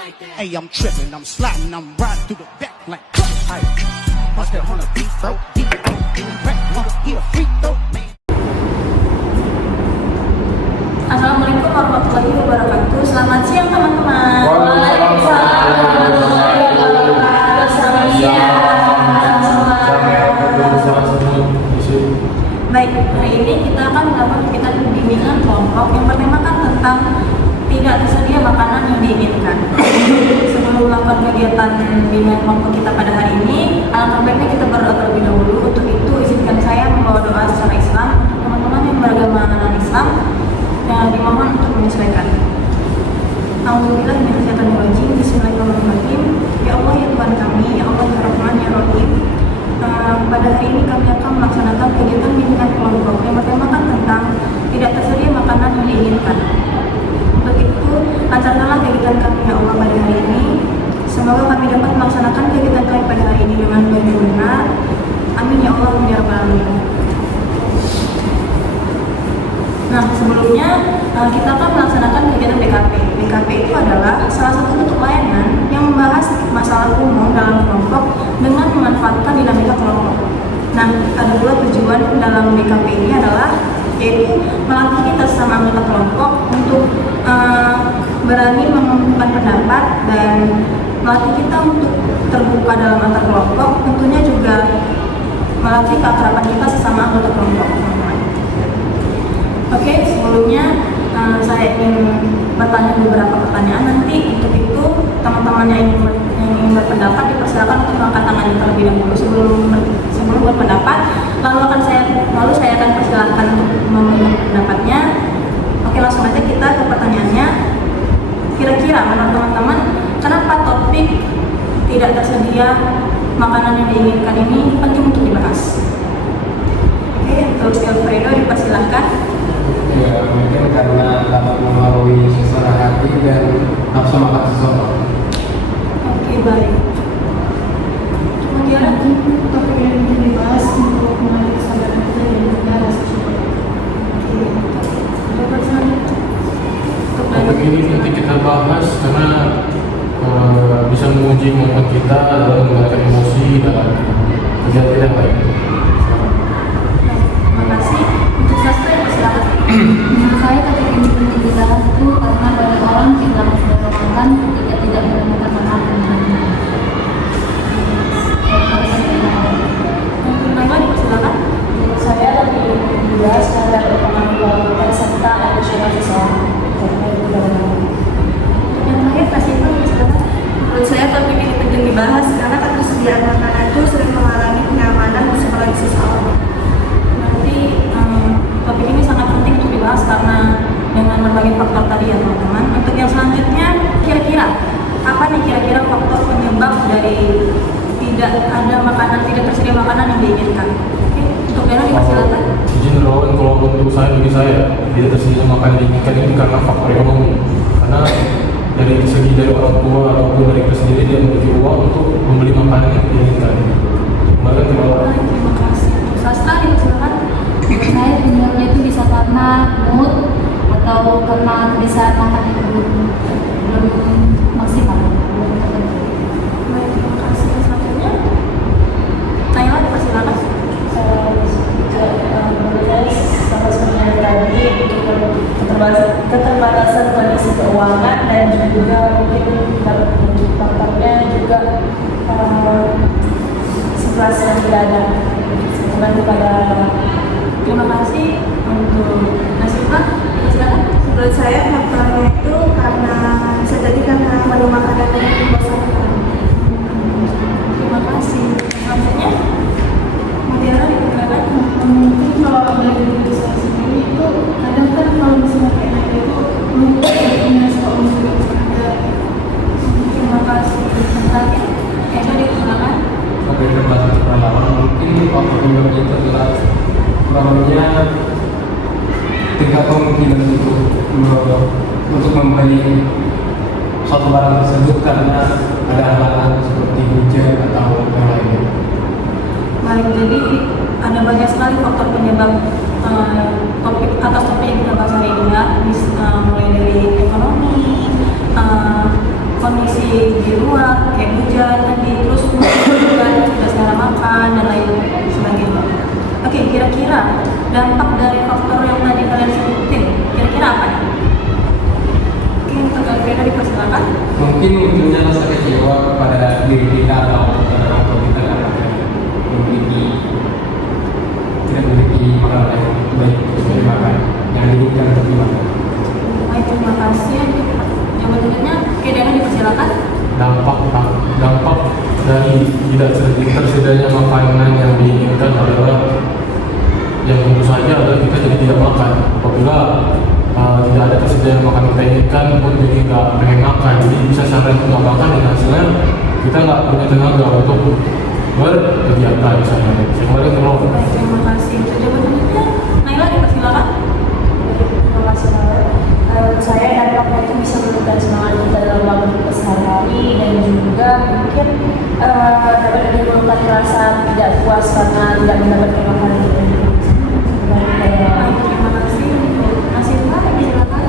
Hey, I'm tripping, I'm sliding, I'm riding through the back like hey, bust that on the beat, throw, deep, rap, he a freak, though, man. Assalamualaikum warahmatullahi wabarakatuh. Selamat siang teman-teman. Waalaikumsalam. Selamat siang. Baik, hari ini kita akan melakukan kegiatan bimbingan kelompok yang bertemakan tentang tidak tersedia makanan yang diinginkan. Sebelum melakukan kegiatan bimbingan kelompok kita pada hari ini, alangkah baiknya kita berdoa terlebih dahulu. Untuk itu, izinkan saya membawa doa secara Islam untuk teman-teman yang beragama non-Islam yang dimohon untuk menyesuaikan. Alhamdulillah, Bismillahirrahmanirrahim. Ya Allah, ya Tuhan kami, ya Allah, ya Rahman, ya Rahim. Pada hari ini kami akan melaksanakan kegiatan bimbingan kelompok yang bertemakan tentang tidak tersedia makanan yang diinginkan. Untuk itu, lancarkanlah kegiatan kami ya Allah pada hari ini. Semoga kami dapat melaksanakan kegiatan kami pada hari ini dengan baik dan benar. Amin ya Allah, ya Rabbal Alamin. Nah, sebelumnya kita akan melaksanakan kegiatan BKP. BKP itu adalah salah satu bentuk layanan yang membahas masalah umum dalam kelompok dengan memanfaatkan dinamika kelompok. Nah, ada dua tujuan dalam BKP ini adalah yaitu melatih kita sesama anggota kelompok untuk berani mengungkapkan pendapat dan melatih kita untuk terbuka dalam antar kelompok. Tentunya juga melatih keakraban kita sesama anggota kelompok. Oke, sebelumnya saya ingin bertanya beberapa pertanyaan. Nanti untuk itu teman-teman yang ingin berpendapat dipersilakan untuk mengangkat tangannya terlebih dahulu sebelum berpendapat. Lalu saya akan persilakan untuk memberikan pendapatnya. Oke, langsung aja kita ke pertanyaannya. Kira-kira menurut teman-teman, kenapa topik tidak tersedia makanan yang diinginkan ini penting untuk dibahas? Oke, untuk Alfredo dipersilakan. Ya, mungkin karena dapat melalui suasana hati dan nafsu makan seseorang. Oke, baik. Kemudian topik yang dibahas untuk mengenai kesadaran kita dan juga rasa syukur. Topik ini nanti kita bahas karena bisa menguji kemampuan kita dalam mengendalikan emosi dalam kejadian yang lain. Terima kasih. Untuk Sastra dipersilakan. Menurut saya topik ini penting dibahas itu karena banyak orang yang dalam makan ketika tidak menemukan makanan yang diinginkan. Untuk Naila dipersilakan. Menurut saya lebih dibahas karena berpengaruh melakukan serta emosional seseorang. Untuk yang terakhir kasih itu dipersilakan. Menurut saya topik ini penting dibahas karena ketersediaan makanan itu sering mengalami kenyamanan psikologis seseorang. Berarti topik ini sangat penting untuk dibahas karena dengan berbagai faktor tadi ya teman-teman. Untuk yang selanjutnya, kira-kira apa nih kira-kira faktor penyebab dari tidak tersedia makanan yang diinginkan? Oke, untuk Dana dipersilakan. Izin Rowan, kalau untuk bagi saya tidak tersedia makanan yang diinginkan ini karena faktor ekonomi. Karena dari segi dari orang tua ataupun dari kita sendiri dia memiliki uang untuk membeli makanan yang diinginkan. Kembali ke bawah. Baik, terima kasih. Untuk Sastra dipersilakan. Menurut saya penyebabnya itu bisa karena mood atau karena kebiasaan makan yang belum maksimal. Baik, terima kasih. Selanjutnya, Naila dipersilakan. Sama tadi keterbatasan kondisi keuangan dan juga mungkin faktornya juga situasi yang tidak ada kembali pada. Terima kasih untuk Nasibah. Silakan. Menurut saya faktornya itu karena bisa jadi karena menu makanan yang membosankan. Terima kasih. Selanjutnya, Mutiara dipersilakan. Mungkin kalau dari diri saya sendiri itu kadang kan kalau misalnya kayak naik itu mungkin punya soal juga ada. Terima kasih. Terakhir, Eka dipersilakan. Oke, termasuk pengalaman mungkin waktu penyebabnya itu adalah kurangnya tingkat kemungkinan untuk membeli suatu barang tersebut karena ada halangan seperti hujan atau yang lainnya. Baik, jadi ada banyak sekali faktor penyebab topik yang kita bahas hari ini ya, mulai dari ekonomi, kondisi di luar kayak hujan tadi, terus juga tidak selera makan dan lain sebagainya. Oke, kira-kira dampak dari faktor yang tadi kalian sebutin kira-kira apa nih? Oke, untuk Alfreda dipersilakan. Mungkin munculnya rasa kecewa kepada diri kita atau orang tua kita karena tidak memiliki makanan yang baik untuk dimakan, yang diinginkan untuk dimakan. Baik, terima kasih. Jawabannya, oke, Dana dipersilakan. Dampak dari tidak tersedianya makanan yang diinginkan adalah yang tentu saja adalah kita jadi tidak makan. Apabila tidak ada tersediaan makanan kita inginkan pun jadi nggak pengen makan, jadi bisa sampai nggak makan dan hasilnya kita nggak punya tenaga untuk berkegiatan misalnya. Saya kembali ke Rob. Baik, terima kasih. Untuk jawabannya, Naila dipersilakan. Terima kasih Naila. Menurut saya dampaknya itu bisa menurunkan semangat kita dalam aktivitas sehari-hari dan juga mungkin dapat menimbulkan rasa tidak puas karena tidak mendapatkan makanan yang diinginkan. Baik, terima kasih. Masih apa dipersilakan?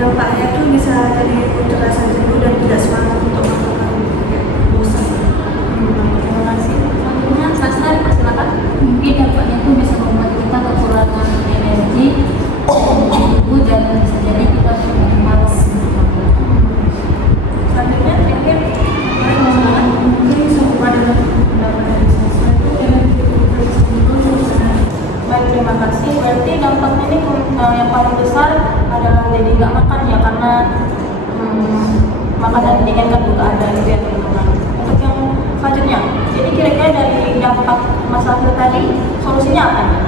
Dampaknya itu bisa jadi untuk rasa jenuh dan tidak semangat untuk melakukan bosan. Terima kasih. Selanjutnya, Sastra dipersilakan. Mungkin dampaknya itu bisa membuat kita kekurangan energi tubuh dan bisa jadi kita malas. Selanjutnya, terakhir, silakan. Mungkin semua dengan pendapat dari sesuatu dengan Baik, terima kasih. Berarti dampaknya ini yang paling besar adalah jadi nggak makan ya, karena makanan yang diinginkan juga ada gitu ya teman-teman. Untuk yang selanjutnya, jadi kira-kira dari dampak masalah itu tadi, solusinya apa nih?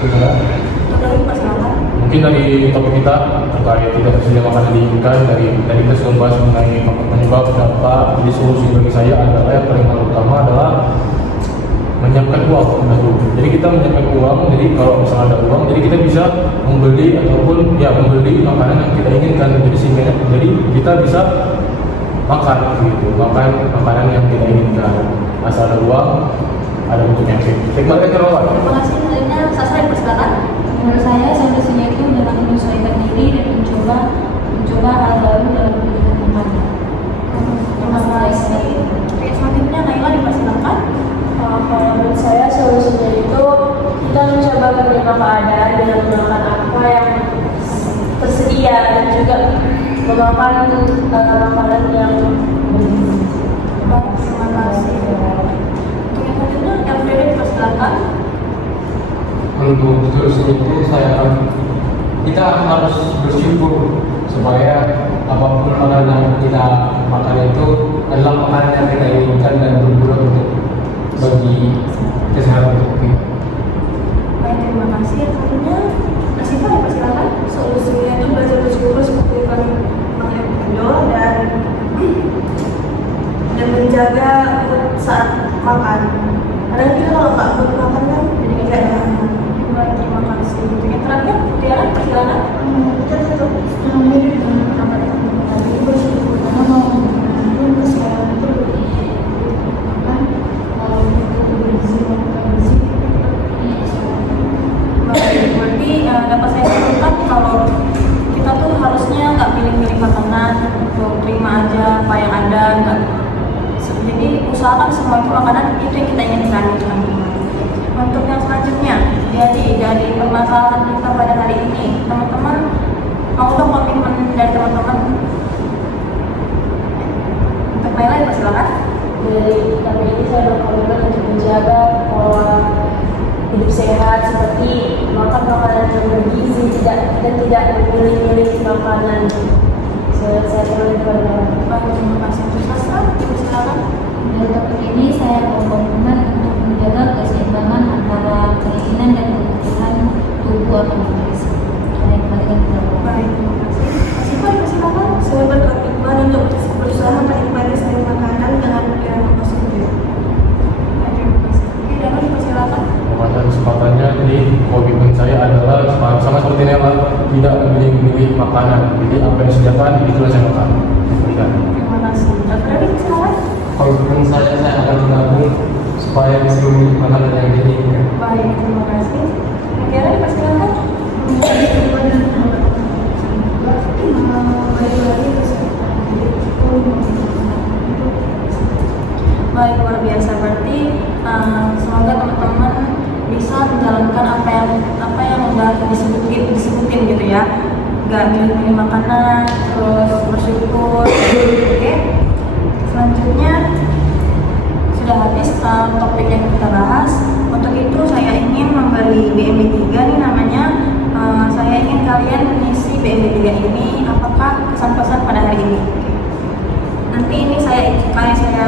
Untuk dari persilakan. Mungkin dari topik kita terkait tidak tersedia makanan diinginkan, dari kita sudah membahas mengenai penyebab dampak. Jadi solusi bagi saya adalah yang paling utama adalah menyiapkan uang dahulu. Jadi kita menyiapkan uang, jadi kalau misalnya ada uang, jadi kita bisa membeli ataupun membeli makanan yang kita inginkan. Jadi kita bisa makan gitu, makan makanan yang kita inginkan. Asal ada uang, ada bentuknya. Kembali ke Rowan. Terima kasih. Selanjutnya, Sastra dipersilakan. Menurut saya solusinya itu adalah menyesuaikan diri dan mencoba hal baru dalam kehidupan. Terima kasih. Oke, selanjutnya Naila dipersilakan. Kalau menurut saya solusinya itu kita mencoba menerima keadaan dengan memakan apa yang tersedia dan juga memakan makanan yang Baik, terima kasih. Untuk yang selanjutnya, Alfreda dipersilakan. Untuk solusi itu kita harus bersyukur supaya apapun makanan yang kita makan itu adalah makanan yang kita inginkan dan berguna untuk bagi kesehatan tubuh kita. Baik, terima kasih. Selanjutnya, Nasifa dipersilakan. Solusinya itu belajar bersyukur seperti yang Bang Edo dan menjaga mood saat makan. Kadang kita kalau nggak mood makan kan jadi kayak Baik, terima kasih. Untuk yang terakhir, Tiara dipersilakan. kita tetap mirip dengan apa yang tadi bersyukur karena mau pun kesehatan itu makan kalau itu bergizi makan bergizi Baik, berarti dapat saya simpulkan kalau kita tuh harusnya nggak pilih-pilih makanan untuk terima aja apa yang ada, nggak. Jadi usahakan semua itu makanan itu yang kita inginkan, teman-teman. Untuk yang selanjutnya, jadi dari permasalahan kita pada hari ini, teman-teman mau dong komitmen dari teman-teman. Untuk Naila dipersilakan. dari kami ini saya berkomitmen untuk menjaga pola hidup sehat seperti makan makanan yang bergizi dan tidak memilih-milih makanan. Saya kembali kepada Baik, terima kasih. Untuk Sastra, dipersilakan. Dari topik ini saya berkomitmen untuk menjaga keseimbangan antara keinginan dan kebutuhan tubuh atau nutrisi. Saya kembalikan ke Rowan. Baik, terima kasih. Nasifa dipersilakan. saya berkomitmen untuk berusaha menikmati setiap makanan dengan pikiran positif. Baik, terima kasih. Oke, Dana dipersilakan. Pada kesempatannya, jadi komitmen saya adalah sama seperti Nela, tidak memilih makanan. Jadi apa yang disediakan itulah saya makan. Terima kasih. Alfreda dipersilakan. Komitmen saya akan menabung supaya bisa memilih makanan yang diinginkan. Baik, terima kasih. Tiara dipersilakan. Baik lagi kesehatan. baik, luar biasa. Berarti semoga teman-teman bisa menjalankan apa yang udah disebutin gitu ya. Gak milih-milih makanan, terus bersyukur. Oke. Selanjutnya sudah habis topik yang kita bahas. Untuk itu saya ingin memberi BMB 3 nih namanya. Saya ingin kalian mengisi BMB 3 ini apakah kesan-pesan pada hari ini. Nanti ini saya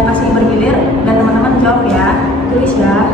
kasih bergilir dan teman-teman jawab ya, tulis ya.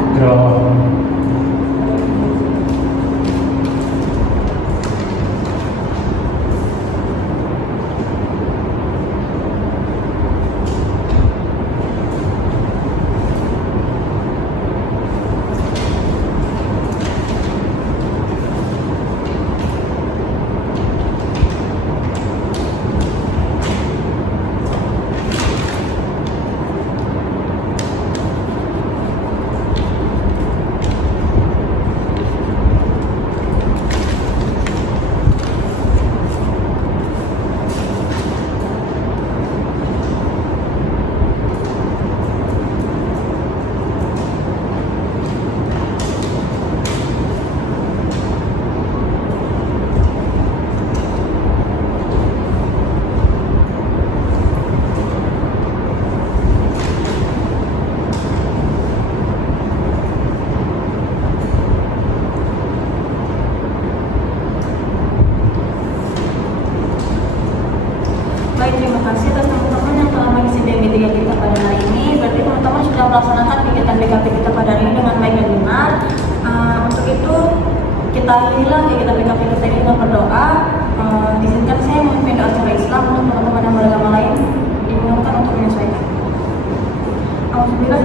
Baik, terima kasih atas teman-teman yang telah mengisi BMB 3 kita pada hari ini. Berarti teman-teman sudah melaksanakan kegiatan BKP kita pada hari ini dengan baik dan benar. Untuk itu kita akhirilah kegiatan BKP kita ini dengan berdoa. Izinkan saya memimpin doa secara Islam untuk teman-teman yang beragama lain, dimohonkan untuk menyesuaikan. Alhamdulillah.